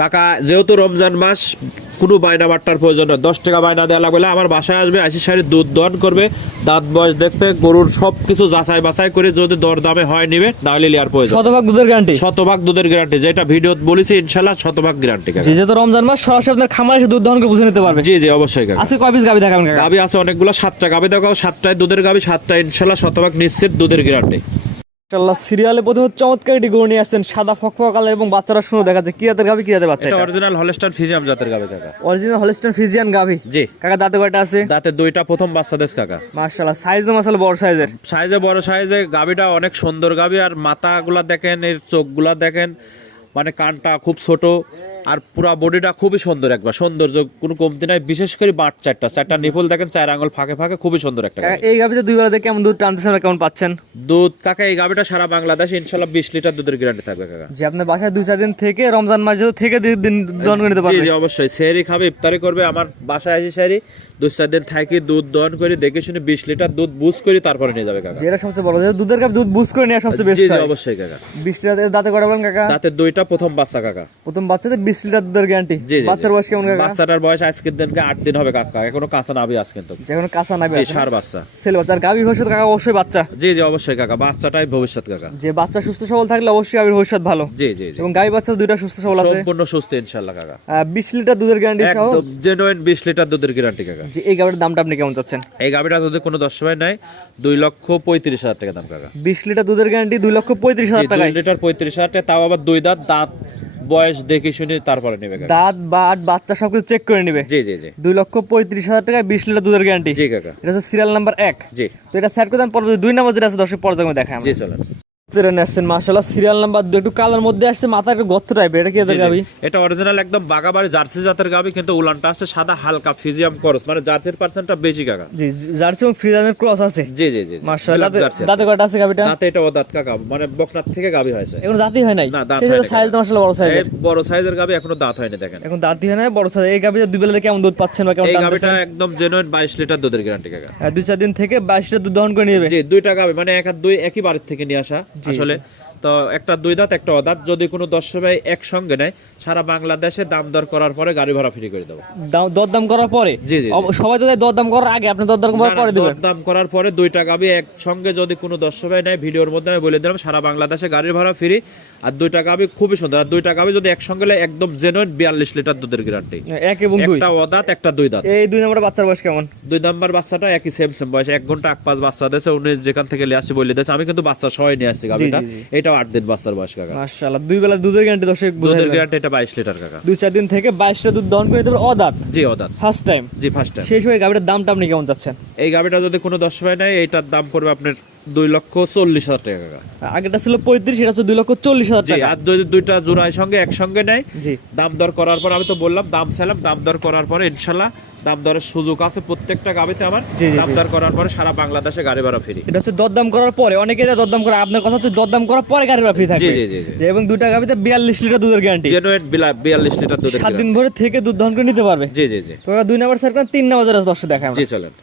কাকা যেহেতু রমজান মাস কোনো বায়না বাট্টার প্রয়োজন নেই, 10 টাকা বায়না দেওয়া লাগবে না। আমার বাসায় আসবে, আসি সারি দুধ দহন করবে, দাঁত বয়স দেখবে, গরুর সব কিছু যাচাই বাছাই করে যদি দর দামে হয় নিবে, নাহলে লিয়ার প্রয়োজন। শতভাগ দুধের গ্যারান্টি, শতভাগ দুধের গ্যারান্টি, যেটা ভিডিও বলেছি ইনশাআল্লাহ শতভাগ গ্যারান্টি। যেহেতু রমজান মাস সরাসরি আপনার খামারে এসে দুধ দহন করে বুঝে নিতে পারবে। জি জি অবশ্যই কাকা। আজকে কয় পিস গাবি দেখাবেন কাকা? গাবি আছে অনেকগুলো, 7টা গাবি দেখাবো, 7টায় দুধের গাবি, 7টা ইনশাআল্লাহ শতভাগ নিশ্চিত দুধের গ্যারান্টি। মাশাআল্লাহ, সিরিয়ালে প্রথমে চমৎকার একটি গরু নিয়ে আসছেন, সাদা ফকফকা কালার এবং বাচ্চারা সুন্দর দেখাচ্ছে। কি জাতের গাবি, কি জাতের বাচ্চা? এটা অরিজিনাল হলস্টাইন ফ্রিজিয়ান জাতের গাবি কাকা। অরিজিনাল হলস্টাইন ফ্রিজিয়ান গাবি। জি কাকা, দাঁতে কয়টা আছে? দাঁতে 2টা, প্রথম বাচ্চা দেশ কাকা। মাশাআল্লাহ, সাইজ তো মাশাআল্লাহ বড় সাইজের। সাইজে বড় সাইজে গাবিটা অনেক সুন্দর গাবি। আর মাথাগুলা দেখেন, এর চোখগুলা দেখেন, মানে কানটা খুব ছোট, আর পুরা বডিটা খুবই সুন্দর, একবার সৌন্দর্য কোনো কমতি নাই। বিশেষ করে বাট চারটা নিপল দেখেন, 4 আঙ্গুল ফাঁকে ফাঁকে, খুবই সুন্দর একটা গাবি। এই গাবিতে দুই বেলাতে কেমন দুধ টানতেছেন, কেমন পাচ্ছেন দুধ কাকা? এই গাবিটা সারা বাংলাদেশে ইনশাআল্লাহ 20 লিটার দুধের গ্যারান্টি থাকবে কাকা। যে আপনার বাসায় 2-4 দিন থেকে রমজান মাস থেকে দিন দহন করে নিতে জি পারবেন। জি অবশ্যই, সেহরি খাবে, ইফতারি করবে, আমার বাসায় এসে সেহরি 2-4 দিন থাকি, দুধ দহন করে দেখে শুনে 20 লিটার দুধ বুঝ করে তারপরে নিয়ে যাবে কাকা। যেটা সবচেয়ে বড়, দুধের গাবি দুধ বুঝ করে নেওয়া সবচেয়ে বেস্ট জি জি হয়। অবশ্যই কাকা। 20 লিটার দাঁতে কয়টা বলেন কাকা? দাঁতে 2টা, প্রথম বাচ্চা কাকা। প্রথম বাচ্চাতে 20 লিটার দুধের গ্যারান্টি। জি জি। বাচ্চার বয়স কেমন কাকা? বাচ্চাটার বয়স আজকের দিনকে 8 দিন হবে কাকা, এখনো কাঁচা নাভি আছে কিন্তু। যেখানে কাঁচা নাবি জি, আছে, ষাঁড় বাচ্চা, ছেলে বাচ্চা। আর গাবি ভবিষ্যৎ কাকা অবশ্যই বাচ্চা। জি জি অবশ্যই কাকা, বাচ্চাটাই ভবিষ্যৎ কাকা। যে বাচ্চা সুস্থ সবল থাকলে অবশ্যই গাবির ভবিষ্যৎ ভালো। জি জি জি, এবং গাবি বাচ্চা দুইটা সুস্থ সবল আছে, সম্পূর্ণ সুস্থ ইনশাআল্লাহ কাকা। 20 লিটার দুধের গ্যারান্টি সহ। একদম জেনুইন 20 লিটার দুধের গ্যারান্টি কাকা। যে এই গাবির দামটা আপনি কেমন চাচ্ছেন? এই গাবিটা যদি কোনো 10 ভাই নাই, 2,35,000 টাকা দাম কাকা। 20 লিটার দুধের গ্যারান্টি 2,35,000 টাকা। 2 লিটার 35,000 টাকা, তাও আবার 2 দাঁত, দাঁত বয়স দেখে শুনে তারপরে নেবে কাকা। দাঁত বাট বাচ্চা সবকিছু চেক করে নেবে। জি জি জি 2,35,000 টাকায় 20 লিটার দুধের গ্যারান্টি। জি কাকা। এটা হচ্ছে সিরিয়াল নাম্বার 1। জি তো এটা সেট করে দেন। পরে 2 নাম্বার যেটা আছে দর্শক পর্যায়ে দেখাই আমরা। জি চলেন। আসছেন মাশাআল্লাহ, সিরিয়াল নাম্বার 2, একটু কালার মধ্যে আসছে, মাথা একটু গর্ত টাইপের। এটা কি জি, জি। গাবি? এটা অরিজিনাল একদম বাগাবাড়ি জার্সি জাতের গাবি, কিন্তু উলানটা আছে সাদা, হালকা ফিজিয়াম ক্রস, মানে জার্সির পার্সেন্টটা বেশি কাকা। জি, জার্সি এবং ফ্রিজিয়ানের ক্রস আছে। জি জি জি মাশাআল্লাহ, black jersey। দাঁতে কয়টা আছে গাবিটা? দাঁতে এটা ও দাঁত কাকা, মানে বকনার থেকে গাবি হয়েছে। এখন দাঁতই হয় নাই। না, দাঁত সেটা হয়নি সাইজ তো মাশাআল্লাহ বড় সাইজের। এই বড় সাইজের গাবি, এখনো দাঁত হয়নি দেখেন। এখন দাঁতই হয় নাই, বড় সাইজ। এই গাবিতে দুই বেলাতে কেমন দুধ পাচ্ছেন বা কেমন এই টানতেছেন? গাবিটা একদম জেনুইন 22 লিটার দুধের গ্যারান্টি কাকা। 2-4 দিন থেকে 22 লিটার দুধ দহন করে নিয়ে যাবে। জি, 2টা গাবি, মানে এক আর দুই একই বাড়ির থেকে নিয়ে আসা আসলে। তো একটা 2 দাঁত, একটা অদাঁত, যদি কোনো 10 ভাই একসঙ্গে নেয়, সারা বাংলাদেশে দাম দর করার পরে গাড়ি ভাড়া ফ্রি করে দেবো। দরদাম করার পরে? জি জি। সবাই তো দরদাম করার আগে, আপনি দরদাম করার পরে দিবেন? দাম করার পরে 2টা গাবি একসঙ্গে যদি কোনো 10 ভাই নেয়, ভিডিওর মধ্যে আমি বলে দিলাম সারা বাংলাদেশে গাড়ির ভাড়া ফ্রি। আর 2টা গাবি খুবই সুন্দর, আর 2টা গাবি যদি একসঙ্গে নেয়, একদম জেনুইন 42 লিটার দুধের গ্যারান্টি। 1 এবং 2, একটা অদাঁত, একটা 2 দাঁত। এই 2 নম্বর বাচ্চার বয়স কেমন? 2 নাম্বার বাচ্চাটা একই সেম বয়স, 1 ঘন্টা 1-5 বাচ্চা দিয়েছে, উনি যেখান থেকে নিয়ে আসছে বলে দিয়েছে। আমি কিন্তু বাচ্চা সবাই নিয়ে আসছি গাবিটা। এটাও 8 দিন বাচ্চার বয়স কাকা। মাশাআল্লাহ, 2 বেলা দুধের গ্যারান্টি দর্শক বুঝাই দুধের দিলেন। গ্যারান্টি এটা 22 লিটার কাকা। 2-4 দিন থেকে 22 লিটার দুধ দহন করে দিতে পারবে, অদাঁত। জি অদাঁত, ফার্স্ট টাইম। জি ফার্স্ট টাইম। সেই সময় গাবিটার দামটা আপনি কেমন চাচ্ছেন? এই গাবিটা যদি কোনো 10 ভাই নেয়, এইটার দাম করবে আপনার 2,40,000 টাকা কাকা। আগেটা ছিল 35, এটা হচ্ছে 2,40,000 জি, টাকা। আর যদি 2টা জোড়ায় সঙ্গে একসঙ্গে নেয়, জি, দাম দর করার পর, আমি তো বললাম দাম চাইলাম, দাম দর করার পরে ইনশাল্লাহ দাম দরের সুযোগ আছে প্রত্যেকটা গাবিতে আমার। জি, জি, দাম দর করার পরে সারা বাংলাদেশে গাড়ি ভাড়া ফ্রি। এটা হচ্ছে দরদাম করার পরে। অনেকে এটা দরদাম করে, আপনার কথা হচ্ছে দরদাম করার পরে গাড়ি ভাড়া ফ্রি জি থাকবে। জি জি জি। এবং 2টা গাবিতে 42 লিটার দুধের গ্যারান্টি। জেনুইন 42 লিটার দুধের 7 দিন ভরে থেকে দুধ দহন করে নিতে পারবে। জি জি জি। তো 2 নাম্বার সেট করেন, 3 নাম্বার যেটা দর্শক দেখায় আমরা। জি চলেন।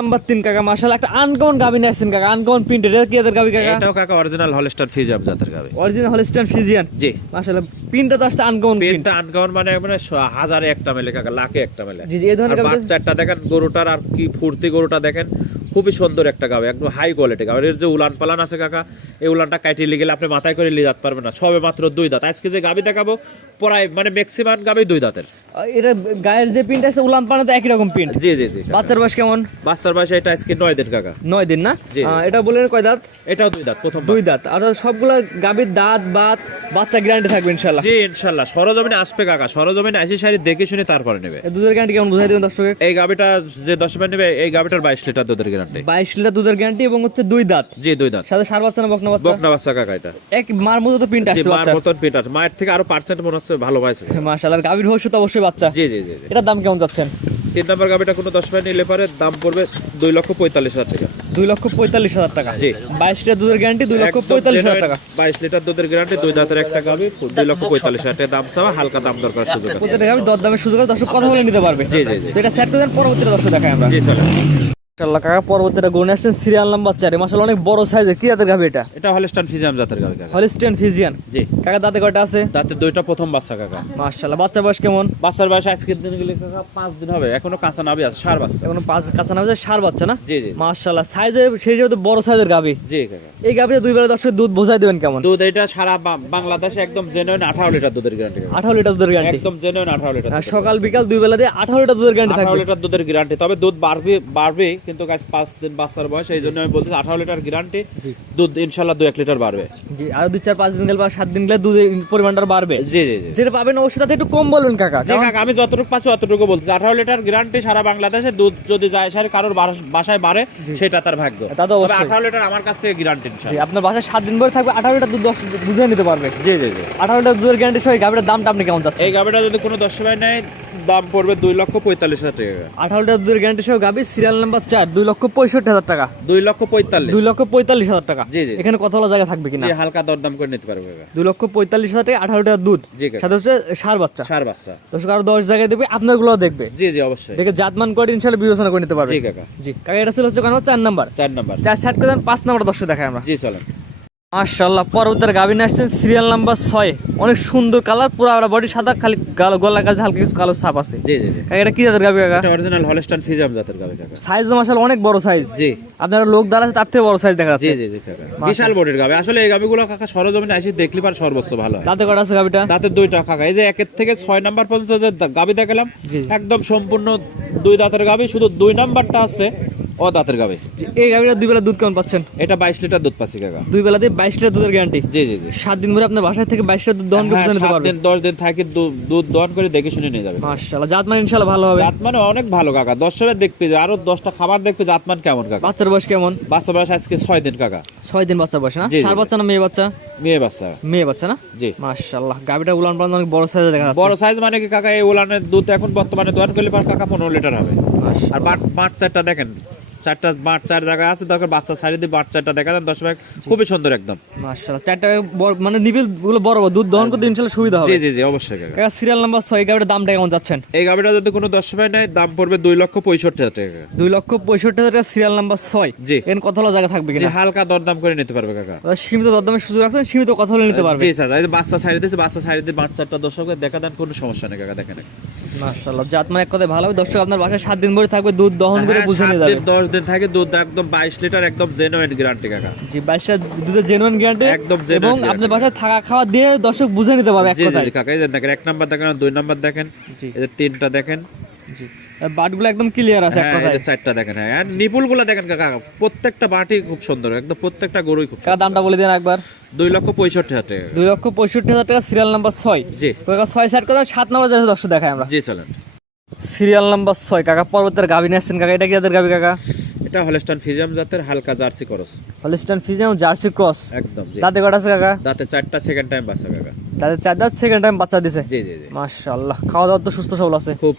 নাম্বার 3 কাকা, মাশাআল্লাহ একটা আনকমন গাবি নিয়ে আসছেন কাকা, আনকমন প্রিন্টেড। এটা কি এদের গাবি কাকা? এটাও কাকা অরিজিনাল হলস্টাইন ফ্রিজিয়ান জাতের গাবি। Original Holstein Friesian. জি, মাশাআল্লাহ, প্রিন্টটা তো আসছে আনকমন প্রিন্ট। পেনটা আনকমন, মানে হাজারে একটা মেলে কাকা, লাখে একটা মেলে। জি জি, এই ধরনের আর গাবি বাচ্চাটা দেখেন, গরুটার আর কি ফুর্তি, গরুটা দেখেন খুবই সুন্দর একটা গাবি, একদম হাই কোয়ালিটি গাবি। এর যে উলান পালান আছে কাকা, এই উলানটা কাটিয়ে গেলে আপনি মাথায় করে নিয়ে যেতে পারবেন না। সবে মাত্র 2 দাঁত। আজকে যে গাবি দেখাবো প্রায় মানে ম্যাক্সিমাম গাবি 2 দাঁতের। এটা গায়ের যে প্রিন্ট আছে উলান পালাতে একই রকম প্রিন্ট। জি জি জি। বাচ্চার বয়স কেমন? বাচ্চার বয়স এটা আজকে 9 দিন কাকা। 9 দিন না? জি। এটা বলেন কয় দাঁত? এটাও 2 দাঁত, প্রথম 2 দাঁত। আর সবগুলা গাবির দাঁত বাত বাচ্চা গ্যারান্টি থাকবে ইনশাআল্লাহ। জি ইনশাআল্লাহ। সরজমিনে আসবে কাকা, সরজমিনে আসি সারি দেখে শুনে তারপরে নেবে। এই দুধের গ্যারান্টি কেমন বুঝাই দিবেন দর্শককে? এই গাবিটা যে 10 ভাই নেবে, এই গাবিটার 22 লিটার দুধের গ্যারান্টি। 22 লিটার দুধের গ্যারান্টি এবং হচ্ছে 2 দাঁত। জি 2 দাঁত। সাথে ষাঁড় বাচ্চা না বকনা বাচ্চা? বকনা বাচ্চা কাকা এটা। এক মার মতো তো প্রিন্ট জি, আসছে মার বাচ্চা। মতন পিটার, মায়ের থেকে আরো পার্সেন্ট মনে হচ্ছে ভালো পাইছে। মাশাআল্লাহ, গাবির ভবিষ্যৎ অবশ্যই বাচ্চা। জি জি জি জি। এটার দাম কেমন যাচ্ছেন? 3 নাম্বার গাবিটা কোনো 10 ভাই নিলে পরে দাম পড়বে 2,45,000 টাকা। 2,45,000 টাকা। জি। 22 লিটার দুধের গ্যারান্টি 2,45,000 টাকা। 22 লিটার দুধের গ্যারান্টি, 2 দাঁতের একটা গাবি, 2,45,000 টাকা দাম চাওয়া, হালকা দাম দরকার সুযোগ আছে। প্রত্যেকটা গাবি দরদামের সুযোগ আছে, দর্শক কথা বলে নিতে পারবে। জি জি জি। তো এটা সেট করে দেন, পরবর্তীতে দর্শক দেখাই আমরা। জি স্যার। মাশাআল্লাহ কাকা পরবর্তীটা গরু নিয়ে আসছেন সিরিয়াল নাম্বার 4 মাশাআল্লাহ অনেক বড় সাইজের কি জাতের গাভী এটা? এটা হলস্টাইন ফ্রিজিয়ান জাতের গাভী কাকা। Holstein Friesian. জি কাকা দাঁতে কয়টা আছে? দাঁতে দুইটা, প্রথম বাচ্চা কাকা। মাশাআল্লাহ বাচ্চা বয়স কেমন? বাচ্চার বয়স আজকের দিন গেলে কাকা 5 দিন হবে, এখনো কাঁচা নাভি আছে, ষাঁড় বাচ্চা। এখনো 5 কাঁচা না হয়েছে, ষাঁড় বাচ্চা না? জি জি মাশাআল্লাহ সাইজে সেই হিসেবে তো বড় সাইজের গাভী। জি কাকা। এই গাভীতে দুই বেলা দর্শক দুধ বোঝাই দিবেন কেমন? দুধ এটা সারা বাংলাদেশে একদম জেনুইন 18 লিটার দুধের গ্যারান্টি। 18 লিটার দুধের গ্যারান্টি। একদম জেনুইন 18 লিটার। আর সকাল বিকাল দুই বেলা দিয়ে 18 লিটার দুধের গ্যারান্টি 18 থাকবে। লিটার দুধের গ্যারান্টি। তবে দুধ বাড়বে কিন্তু গাছ 5 দিন বাচ্চার বয়স, এই জন্য আমি বলতেছি 18 লিটার গ্যারান্টি। দুধ ইনশাআল্লাহ 2-1 লিটার বাড়বে। জি আর 2-4-5 দিন গেলে বা 7 দিন গেলে দুধের পরিমাণটা বাড়বে। জি জি জি। যেটা পাবেন অবশ্যই তাতে একটু কম বলবেন কাকা। জি কাকা, আমি যতটুকু পাচ্ছি অতটুকু বলছি। 18 লিটার গ্যারান্টি সারা বাংলাদেশে। দুধ যদি যায় সারি কারোর বাসায় বাড়ে সেটা তার ভাগ্য। তা তো অবশ্যই। 18 লিটার আমার কাছ থেকে গ্যারান্টি জি ইনশাআল্লাহ। আপনার বাসায় 7 দিন পরে থাকবে 18 লিটার দুধ বুঝে নিতে পারবে। জি জি জি। 18 লিটার দুধের গ্যারান্টি সহ এই গাভীটার দামটা আপনি কেমন চাচ্ছেন? এই গাভীটা যদি কোনো দর্শক ভাই নেয় দাম পড়বে 2,45,000 টাকা। 18 লিটার দুধের গ্যারান্টি সহ গাভী সিরিয়াল নাম্বার 4 2,65,000 টাকা। 2,45,000। 2,45,000 টাকা। জি জি। এখানে কত জায়গা থাকবে কিনা? জি হালকা দরদাম করে নিতে পারবে কাকা। 2,45,000 টাকা 18 লিটার দুধ। জি কাকা। সাথে হচ্ছে ষাঁড় বাচ্চা। ষাঁড় বাচ্চা। দর্শক আরো 10 জায়গায় দেখবে, আপনারগুলো দেখবে। জি জি অবশ্যই। দেখে জাতমান করে ইনশাআল্লাহ বিবেচনা করে নিতে পারবে। জি কাকা। জি কাকা এটা ছিল হচ্ছে কারণ 4 নাম্বার। 4 নাম্বার। 4 সেট করে দেন 5 নাম্বার দর্শক দেখাই আমরা। জি চলেন। মাশাআল্লাহ পরবর্তীর গাভী নিয়ে আসছেন সিরিয়াল নাম্বার 6। অনেক সুন্দর কালার, পুরো বডি সাদা, খালি গলার কাছে হালকা কিছু কালো ছাপ আছে। জি জি জি। কাকা এটা কি জাতের গাভী কাকা? এটা অরিজিনাল হলস্টাইন ফ্রিজিয়ান জাতের গাভী কাকা। সাইজ তো মাশাআল্লাহ অনেক বড় সাইজ। জি। আপনারা লোক দাঁড়াচ্ছে তার থেকে বড় সাইজ দেখা জি যাচ্ছে। জি জি কাকা। বিশাল বডির গাভী। আসলে এই গাভীগুলো কাকা সরজমিনে এসে দেখলি পার সর্বোচ্চ ভালো হয়। দাঁতে কয়টা আছে গাভীটা? দাঁতের দুইটা কাকা। এই যে 1 থেকে 6 নাম্বার পর্যন্ত যে গাভী দেখালাম জি। একদম সম্পূর্ণ 2 দাঁতের গাভী, শুধু 2 নাম্বারটা আছে ও দাঁতের গাভী। এই গাভীটা দুই বেলা দুধ কেমন পাচ্ছেন? এটা 22 লিটার দুধ পাচ্ছি কাকা। দুই বেলা দিয়ে 22 লিটার দুধের গ্যারান্টি। জি জি জি। 7 দিন ধরে আপনার বাসায় থেকে 22 লিটার দুধ দহন করে বুঝে নিতে 7 পারবেন। দিন 10 দিন থাকে দুধ দহন করে দেখে শুনে নিয়ে যাবে। মাশাআল্লাহ জাতমান ইনশাআল্লাহ ভালো হবে। জাত মানে অনেক ভালো কাকা। দর্শকরা দেখবে যে আরো 10টা খাবার দেখবে জাতমান কেমন কাকা। বাচ্চার বয়স কেমন? বাচ্চা বয়স আজকে 6 দিন কাকা। 6 দিন বাচ্চা বয়স না? জি, জি। ষাঁড় বাচ্চা না মেয়ে বাচ্চা? মেয়ে বাচ্চা। মেয়ে বাচ্চা না? জি। মাশাআল্লাহ গাভীটা উলান পালান অনেক বড় সাইজে দেখা যাচ্ছে। বড় সাইজ মানে কি কাকা, এই উলানের দুধ এখন বর্তমানে দহন করলে পার কাকা 15 লিটার হবে। আর বাট চারটা দেখেন, 4টা বাট 4 জায়গায় আছে, দরকার বাচ্চা সাইড দিয়ে বাট 4টা দেখা দেন 10 ভাগ, খুবই সুন্দর একদম। মাশাআল্লাহ চারটা মানে নিবিল গুলো বড় বড়, দুধ দহন করতে ইনশাআল্লাহ সুবিধা হবে। জি জি জি অবশ্যই কাকা। কাকা সিরিয়াল নাম্বার 6 গাভীটার দামটা কেমন যাচ্ছেন? এই গাভীটা যদি কোনো 10 ভাই নেয় দাম পড়বে 2,65,000 টাকা। 2,65,000 টাকা সিরিয়াল নাম্বার 6। জি। এর কত হলো জায়গা থাকবে জি কিনা? হালকা দরদাম করে নিতে পারবে কাকা। সীমিত দরদামের সুযোগ রাখছেন, সীমিত কথা হলে নিতে পারবে। জি স্যার, এই যে বাচ্চা সাইড দিয়েছে, বাচ্চা সাইড দিয়ে বাট 4টা দর্শকের দেখা দেন, কোনো সমস্যা নেই কাকা। দেখেন মাশাআল্লাহ জাত মানে এক কথায় ভালো হবে। দর্শক আপনার বাসায় 7 দিন ধরে থাকবে, দুধ দহন করে বুঝে নিয়ে যাবে। 10 দিন থাকে দুধ একদম 22 লিটার, একদম জেনুইন গ্যারান্টি কাকা। জি 22 দুধের জেনুইন গ্যারান্টি একদম genuine এবং guarantee। আপনার বাসায় থাকা খাওয়া দিয়ে দর্শক বুঝে নিতে পারবে এক জি কথায়। জি কাকা, এই যে দেখেন 1 নাম্বার দেখেন, 2 নাম্বার দেখেন, জি। এই যে 3টা দেখেন। জি আর বাটগুলো একদম ক্লিয়ার আছে এক হ্যাঁ, এই কথায়। যে 4টা দেখেন। হ্যাঁ, আর নিপুলগুলো দেখেন কাকা, প্রত্যেকটা বাটি খুব সুন্দর, একদম প্রত্যেকটা গরুই খুব কাকা সুন্দর। দামটা বলে দেন একবার। 2,65,000 টাকা। 2,65,000 টাকা সিরিয়াল নাম্বার 6। জি। কাকা 6 সেট করে 7 নাম্বার যাচ্ছে দর্শক দেখাই আমরা। জি চলেন। সিরিয়াল নাম্বার 6 কাকা পর্বতের গাভী নিয়ে আসছেন কাকা, এটা কি জাতের গাভী কাকা? এটা হলস্টাইন ফ্রিজিয়ান জাতের হালকা jersey cross. Holstein Friesian jersey cross. একদম জি। দাঁতে কয়টা আছে কাকা? দাঁতে 4টা, সেকেন্ড টাইম বাচ্চা কাকা। দাঁতে 4 দাঁত, সেকেন্ড টাইম বাচ্চা দিছে। জি জি জি। মাশাআল্লাহ খাওয়া দাওয়া তো সুস্থ সবল আছে। খুব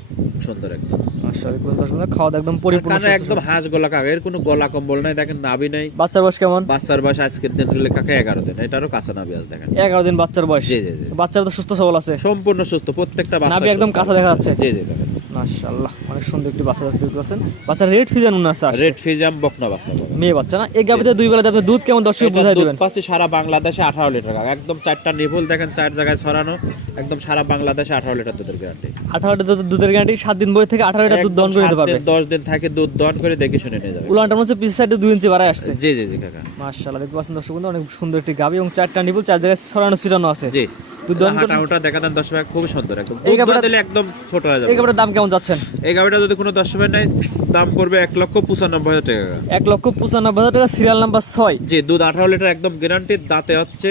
সুন্দর একদম। মাশাআল্লাহ খাওয়া দাওয়া একদম পরিপূর্ণ কানে সুস্থ একদম সবল। হাঁস গলা কাকা, এর কোনো গলা কম্বল নাই, দেখেন নাভি নাই। বাচ্চার বয়স কেমন? বাচ্চার বয়স আজকের দিন হলে কাকা 11 দিন, এটারও কাঁচা নাভি আছে দেখেন। 11 দিন বাচ্চার বয়স। জি জি জি। বাচ্চারা তো সুস্থ সবল আছে। সম্পূর্ণ সুস্থ, প্রত্যেকটা বাচ্চা নাভি একদম সুস্থ। কাঁচা দেখা যাচ্ছে। জি জি দেখেন। মাশাআল্লাহ অনেক সুন্দর একটি বাচ্চা তৈরি করেছেন। বাচ্চা রেড ফিজান মনে আছে। রেড ফ্রিজিয়ান বকনা বাচ্চা কাকা। মেয়ে বাচ্চা না? এই গাভীতে দুই বেলা আপনি দুধ কেমন দর্শক এটা বুঝাই দুধ দিবেন। পাচ্ছি সারা বাংলাদেশে 18 লিটার কাকা। একদম 4টা নিপুল দেখেন, 4 জায়গায় ছড়ানো, একদম সারা বাংলাদেশে 18 লিটার দুধের গ্যারান্টি। 18 লিটার দুধের গ্যারান্টি, 7 দিন বয়স থেকে 18 লিটার দুধ দহন করে নিতে পারবে। 10 দিন থাকে দুধ দহন করে দেখে শুনে নিয়ে যাবে। উলানটার মধ্যে পিছের সাইডে 2 ইঞ্চি বাড়ায় আসছে। জি জি জি কাকা। মাশাআল্লাহ দেখতে পাচ্ছেন দর্শক বন্ধু, অনেক সুন্দর একটি গাভী এবং 4টা নিপুল 4 জায়গায় ছড়ানো ছিটানো আছে। জি। দুধ দহন করে। হাঁটা ওটা দেখা দেন 10 ভাই, খুব সুন্দর একদম। এই দুধ গাভীটা- দিলে একদম ছোট হয়ে যাবে। এই গাভীটার দাম কেমন যাচ্ছেন? এই গাভীটা যদি কোনো 10 ভাই নেয় দাম পড়বে 1,95,000 টাকা। 1,95,000 টাকা সিরিয়াল নাম্বার 6। জি, দুধ 18 লিটার একদম গ্যারান্টি। দাঁতে হচ্ছে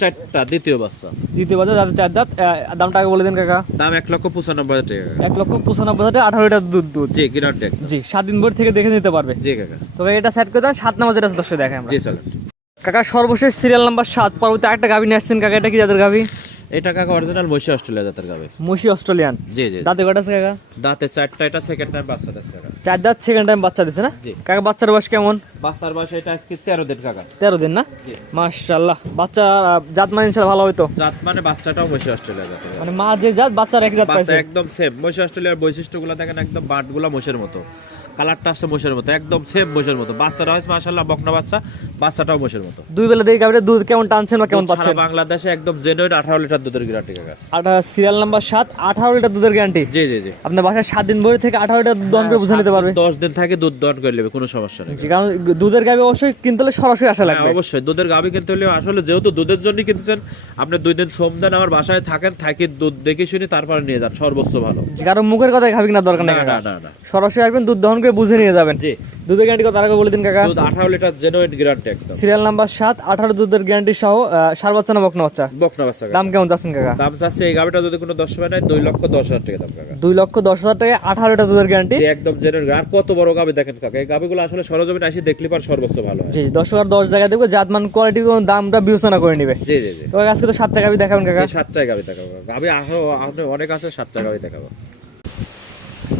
4টা, দ্বিতীয় বাচ্চা। দ্বিতীয় বাজার যাদের 4 দাঁত, দামটা আগে বলে দেন কাকা। দাম 1,95,000 টাকা। 1,95,000 টাকা 18 লিটার দুধ। জি গ্যারান্টি একদম। জি 7 দিন ভোর থেকে দেখে নিতে পারবে। জি কাকা। তো এটা সেট করে দেন 7 নাম্বার যেটা আছে দর্শক দেখাই আমরা। জি চলেন। কাকা সর্বশেষ সিরিয়াল নাম্বার 7 পরবর্তী আরেকটা গাভী নিয়ে আসছেন কাকা, এটা কি জাতের গাভী? এটা কাকা অরিজিনাল মহিষী অস্ট্রেলিয়া জাতের গাভী। মশি অস্ট্রেলিয়ান। জি জি। দাঁতে কয়টা আছে কাকা? দাঁতে 4টা, এটা সেকেন্ড টাইম বাচ্চা দেশ কাকা। 4 দাঁত, সেকেন্ড টাইম বাচ্চা দিছে না? জি। কাকা বাচ্চার বয়স কেমন? বাচ্চার বয়স এটা আজকে 13 দিন কাকা। 13 দিন না? জি। মাশাআল্লাহ বাচ্চা জাত মানে ইনশাআল্লাহ ভালো হইতো। জাত মানে বাচ্চাটাও মহিষী অস্ট্রেলিয়া জাতের গাভী। মানে মা যে জাত বাচ্চার এক জাত বাচ্চা পাইছে। একদম সেম। মহিষী অস্ট্রেলিয়ার বৈশিষ্ট্যগুলো দেখেন, একদম বাটগুলো মোষের মতো। কালারটা আসছে মোষের মতো, একদম সেম মোষের মতো। বাচ্চাটা হয়েছে মাশাআল্লাহ বকনা বাচ্চা, বাচ্চাটাও মোষের মতো। দুই বেলা দেখে গাবিটা দুধ কেমন টানছেন বা কেমন দুধ পাচ্ছেন? সারা বাংলাদেশে একদম জেনুইন 18 লিটার দুধের গ্যারান্টি কাকা। সিরিয়াল নাম্বার 7, 18 লিটার দুধের গ্যারান্টি। জি জি জি। আপনার বাসায় 7 দিন ভরে থেকে 18 লিটার দুধ দহন করে বুঝে নিতে পারবে। 10 দিন থাকে দুধ দহন করে নেবে, কোনো সমস্যা নেই। কারণ দুধের গাবি অবশ্যই কিনতে হলে সরাসরি আসা হ্যাঁ, লাগবে। অবশ্যই দুধের গাভী কিনতে হলে আসলে যেহেতু দুধের জন্য কিনছেন, আপনি 2 দিন সোম দেন আমার বাসায় থাকেন, থাকি দুধ দেখে শুনি তারপরে নিয়ে যান, সর্বোচ্চ ভালো। কারণ মুখের কথায় গাবি কেনার দরকার নেই না কাকা। না না। সরাসরি আসবেন, দুধ দহন করে বুঝে নিয়ে যাবেন। জি। দুধের গ্যারান্টি কত আগে বলে দিন কাকা। দুধ 18 লিটার জেনুইন গ্যারান্টি একদম। সিরিয়াল নাম্বার 7, 18 দুধের গ্যারান্টি সহ সার বাচ্চা না বকনা বাচ্চা? বকনা বাচ্চা। দাম কেমন যাচ্ছেন কাকা? দাম চাচ্ছে এই গাভীটা যদি কোনো 10 নাই 2,10,000 টাকা দাম কাকা। 2,10,000 টাকা 18 লিটার দুধের গ্যারান্টি। জি একদম জেনুইন। আর কত বড় গাভী দেখেন কাকা, এই গাভীগুলো আসলে সরজমিনে আসি দেখলে পার সর্বোচ্চ ভালো হয়। জি, 10 আর 10 জায়গায় দেখবো, জাতমান কোয়ালিটি এবং দামটা বিবেচনা করে নিবে। জি জি জি। তো আজকে তো 7 টাকা গাবি দেখাবেন কাকা। 7 টাকা গাভী দেখাবো। গাভী আরো অনেক আছে, 7 টাকা গাভী দেখাবো।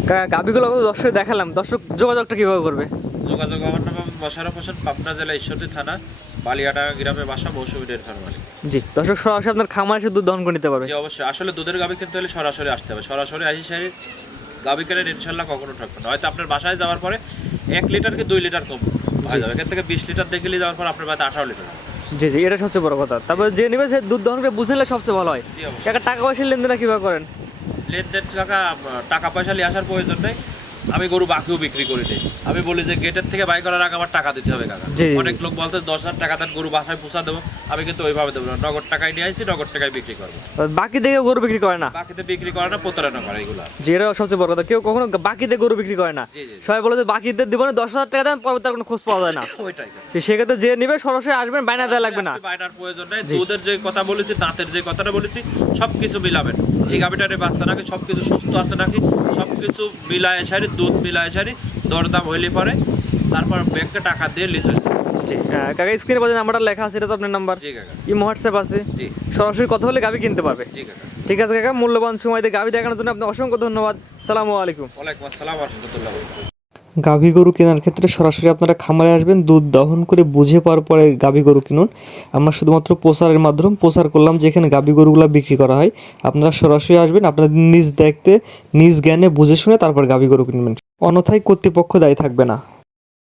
কাকা গাবিগুলো দর্শক দেখালাম, দর্শক যোগাযোগটা কিভাবে করবে? যোগাযোগ আমার নাম মোশাররফ হোসেন, পাবনা জেলা ঈশ্বরদী থানা বালিয়াটা গ্রামে বাসা, মৌসুমী ডেয়ারি ফার্ম মালিক। জি, দর্শক সরাসরি আপনার খামারে এসে দুধ দহন করে নিতে পারবে। জি অবশ্যই। আসলে দুধের গাভী কিনতে হলে সরাসরি আসতে হবে, সরাসরি আসি সারি গাভী কেনেন ইনশাল্লাহ কখনো ঠকবে না। হয়তো আপনার বাসায় যাওয়ার পরে 1 লিটার কি 2 লিটার কম হয়ে যাবে, এখান থেকে 20 লিটার দেখে যাওয়ার পর আপনার বাড়িতে 18 লিটার হবে। জি জি, এটা সবচেয়ে বড় কথা। তারপর যে নেবে সে দুধ দহন করে বুঝে নিলে সবচেয়ে ভালো হয়। জি অবশ্যই। কাকা টাকা পয়সা লেনদেন কিভাবে করেন? লেনদেন কাকা টাকা পয়সা নিয়ে আসার প্রয়োজন নেই, আমি গরু বাকিও বিক্রি করে দিই। আমি বলি যে গেটের থেকে বাই করার আগে আমার টাকা দিতে হবে কাকা। জি। অনেক লোক বলতে 10,000 টাকা দেন গরু বাসায় পৌঁছা দেবো, আমি কিন্তু ওইভাবে দেবো না, নগদ টাকায় নিয়ে আসি, নগদ টাকায় বিক্রি করবো। বাকি দেখে গরু বিক্রি করে না। বাকিতে বিক্রি করে না, প্রতারণা করে এগুলো। জি, এটা সবচেয়ে বড় কথা। কেউ কখনো বাকিতে গরু বিক্রি করে না। জি জি। সবাই বলে যে বাকিতে দিব না, 10,000 টাকা দেন, পরে তার কোনো খোঁজ পাওয়া যায় না। ওইটাই। তো সেক্ষেত্রে যে নেবে সরাসরি আসবেন, বাইনা দেওয়া লাগবে না। বাইনার প্রয়োজন নেই। দুধের যে কথা বলেছি, দাঁতের যে কথাটা বলেছি, সবকিছু মিলাবেন। এই গাভিটারে বাচ্চা নাকি সবকিছু সুস্থ আছে নাকি সবকিছু মিলায় সারি, দুধ মিলায় সারি, দরদাম হইলে পরে তারপর ব্যাংকে টাকা দিয়ে লিখে। জি কাকা, স্ক্রিনে পাশে নাম্বারটা লেখা আছে, এটা তো আপনার নাম্বার। জি কাকা। ইমো হোয়াটসঅ্যাপ আছে। জি। সরাসরি কথা বলে গাভি কিনতে পারবে। জি কাকা। ঠিক আছে কাকা, মূল্যবান সময় দিয়ে গাভি দেখানোর জন্য আপনার অসংখ্য ধন্যবাদ। সালামু আলাইকুম। ওয়ালাইকুম আসসালাম ওয়া রাহমাতুল্লাহ। গাভী গরু কেনার ক্ষেত্রে সরাসরি আপনারা খামারে আসবেন, দুধ দহন করে বুঝে পাওয়ার পরে গাভী গরু কিনুন। আমরা শুধুমাত্র প্রচারের মাধ্যমে প্রচার করলাম যেখানে গাভী গরুগুলো বিক্রি করা হয়। আপনারা সরাসরি আসবেন, আপনাদের নিজ দেখতে নিজ জ্ঞানে বুঝে শুনে তারপর গাভী গরু কিনবেন, অন্যথায় কর্তৃপক্ষ দায়ী থাকবে না।